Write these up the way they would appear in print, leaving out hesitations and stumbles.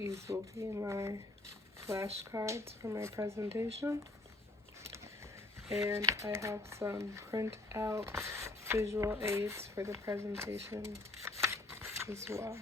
These will be my flashcards for my presentation. And I have some print out visual aids for the presentation as well.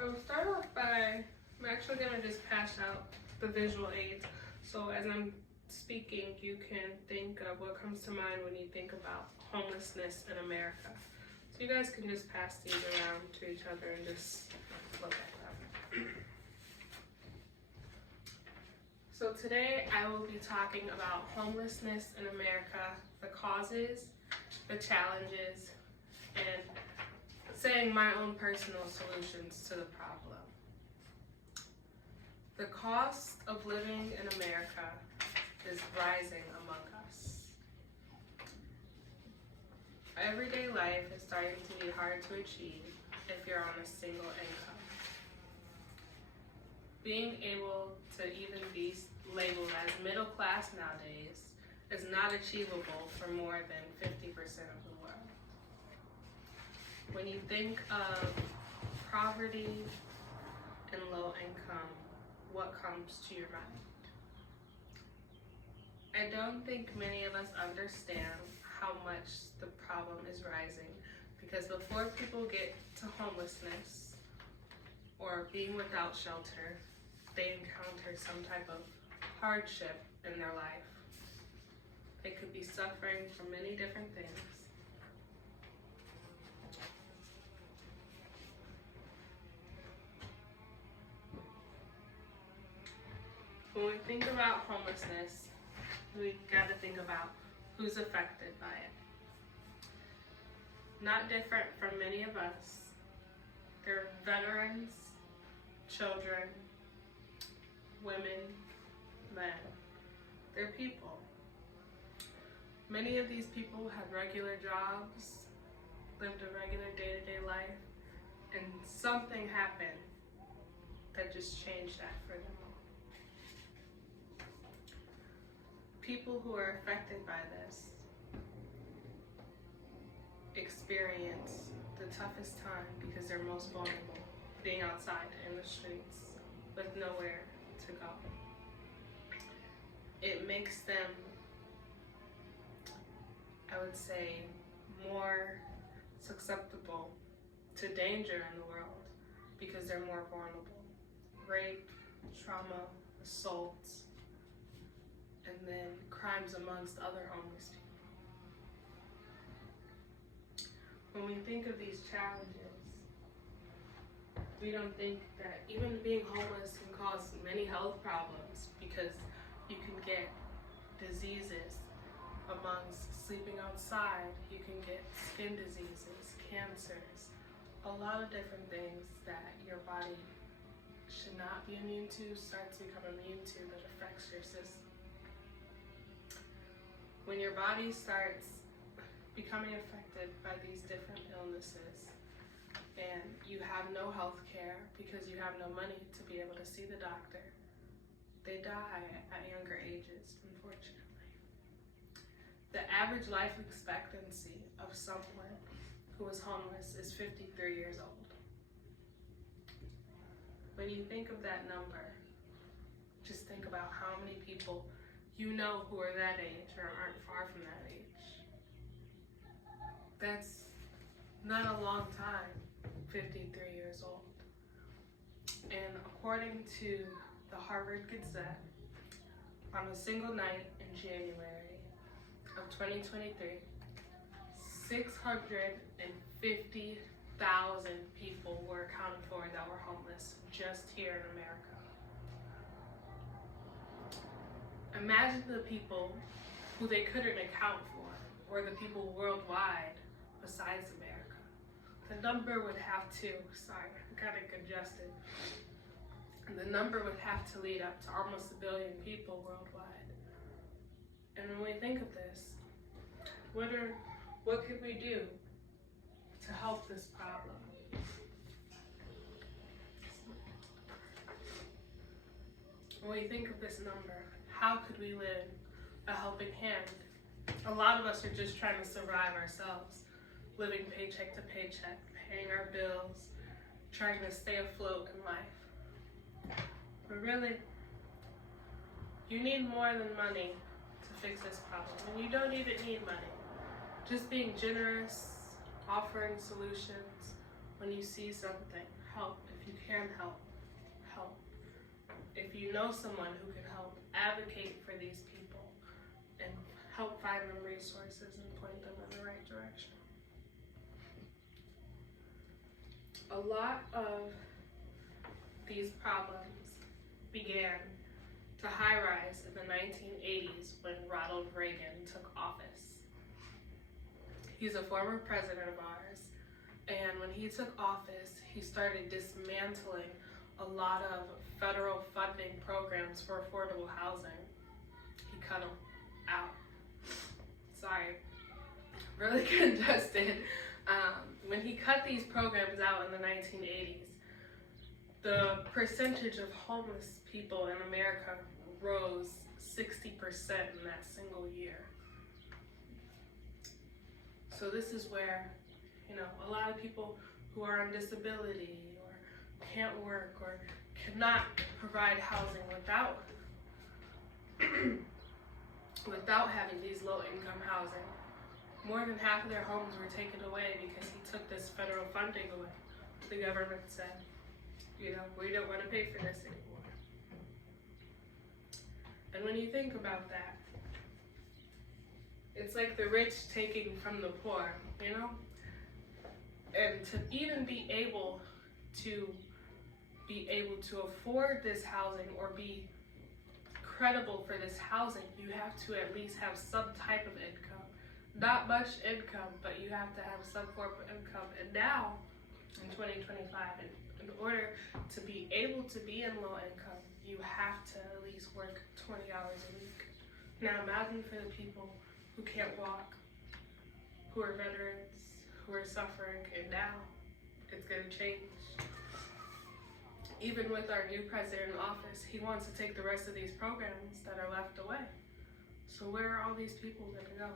I'll start off by, I'm actually going to just pass out the visual aids. So as I'm speaking, you can think of what comes to mind when you think about homelessness in America. So you guys can just pass these around to each other and just look at them. So today I will be talking about homelessness in America, the causes, the challenges, and saying my own personal solutions to the problem. The cost of living in America is rising among us. Everyday life is starting to be hard to achieve if you're on a single income. Being able to even be labeled as middle class nowadays is not achievable for more than 50% of the world. When you think of poverty and low income, what comes to your mind? I don't think many of us understand how much the problem is rising, because before people get to homelessness or being without shelter, they encounter some type of hardship in their life. They could be suffering from many different things. When we think about homelessness, we got to think about who's affected by it. Not different from many of us, they're veterans, children, women, men. They're people. Many of these people had regular jobs, lived a regular day-to-day life, and something happened that just changed that for them all. People who are affected by this experience the toughest time because they're most vulnerable, being outside in the streets with nowhere to go. It makes them, I would say, more susceptible to danger in the world because they're more vulnerable. Rape, trauma, assaults, and then crimes amongst other homeless people. When we think of these challenges, we don't think that even being homeless can cause many health problems, because you can get diseases amongst sleeping outside, you can get skin diseases, cancers, a lot of different things that your body should not be immune to, starts to become immune to, that affects your system. When your body starts becoming affected by these different illnesses and you have no health care because you have no money to be able to see the doctor, they die at younger ages, unfortunately. The average life expectancy of someone who is homeless is 53 years old. When you think of that number, just think about how many people you know who are that age or aren't far from that age. That's not a long time, 53 years old. And according to the Harvard Gazette, on a single night in January of 2023, 650,000 people were accounted for that were homeless just here in America. Imagine the people who they couldn't account for, or the people worldwide besides America. The number would have to, sorry, I got it congested. And the number would have to lead up to almost 1 billion people worldwide. And when we think of this, what could we do to help this problem? When we think of this number, how could we lend a helping hand A lot of us are just trying to survive ourselves, living paycheck to paycheck, paying our bills, trying to stay afloat in life. But really, you need more than money to fix this problem. And you don't even need money. Just being generous, offering solutions when you see something. Help if you can help. Help. If you know someone who can help, advocate for these people and help find them resources and point them in the right direction. A lot of these problems began to high rise in the 1980s when Ronald Reagan took office. He's a former president of ours, and when he took office, he started dismantling a lot of federal funding programs for affordable housing. He cut them out. Sorry, really congested. When he cut these programs out in the 1980s, the percentage of homeless people in America rose 60% in that single year. So this is where, a lot of people who are on disability or can't work or cannot provide housing without having these low-income housing. More than half of their homes were taken away because he took this federal funding away. The government said, we don't want to pay for this anymore. And when you think about that, it's like the rich taking from the poor, And to even be able to afford this housing or be credible for this housing, you have to at least have some type of income. Not much income, but you have to have some form of income. And now, in 2025, in order to be able to be in low income, you have to at least work 20 hours a week. Now imagine for the people who can't walk, who are veterans, who are suffering, and now it's going to change. Even with our new president in office, he wants to take the rest of these programs that are left away. So where are all these people going to go?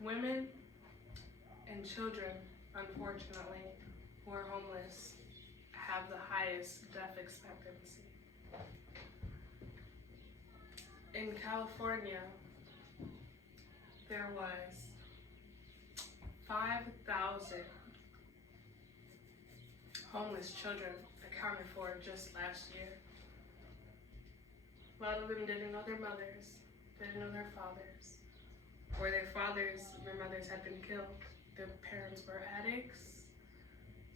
Women and children, unfortunately, who are homeless have the highest death expectancy. In California, there was 5,000 homeless children accounted for just last year. A lot of them didn't know their mothers, didn't know their fathers, or their mothers had been killed. Their parents were addicts,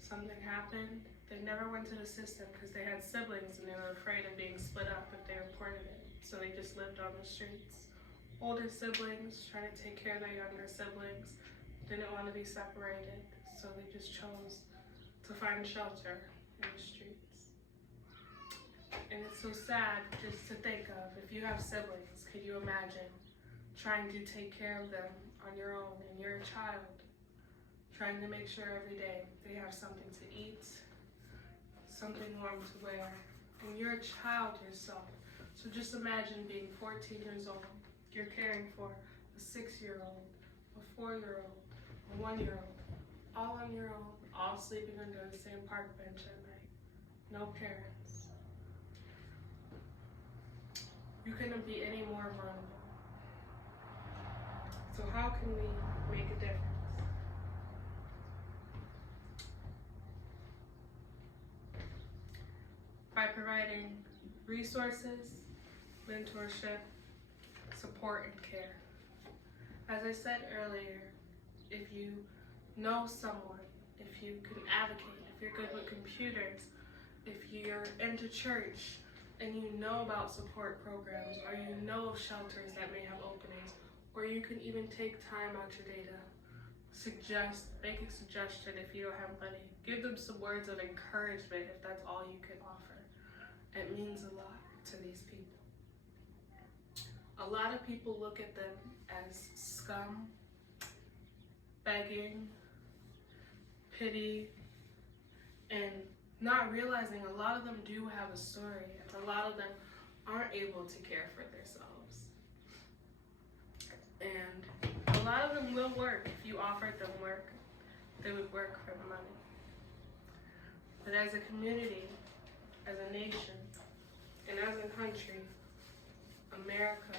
something happened. They never went to the system because they had siblings and they were afraid of being split up if they reported it. So they just lived on the streets. Older siblings trying to take care of their younger siblings, didn't want to be separated, so they just chose to find shelter in the streets. And it's so sad just to think of, if you have siblings, could you imagine trying to take care of them on your own, and you're a child, trying to make sure every day they have something to eat, something warm to wear, and you're a child yourself. So just imagine being 14 years old, you're caring for a 6-year-old, a 4-year-old, a 1-year-old, all on your own, all sleeping under the same park bench at night, no parents. You couldn't be any more vulnerable. So how can we make a difference? By providing resources, mentorship, support, and care. As I said earlier, if you know someone, if you can advocate, if you're good with computers, if you're into church and you know about support programs, or you know of shelters that may have openings, or you can even take time out your day to make a suggestion if you don't have money. Give them some words of encouragement if that's all you can offer. It means a lot to these people. A lot of people look at them as scum, begging, pity, and not realizing a lot of them do have a story, and a lot of them aren't able to care for themselves. And a lot of them will work. If you offered them work, they would work for the money. But as a community, as a nation, and as a country, America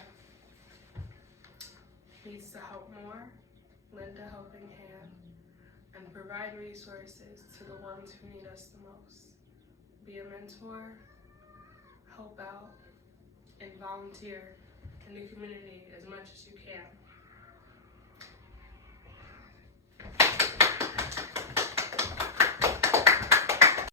needs to help more, lend a helping hand, and provide resources to the ones who need us the most. Be a mentor, help out, and volunteer in the community as much as you can.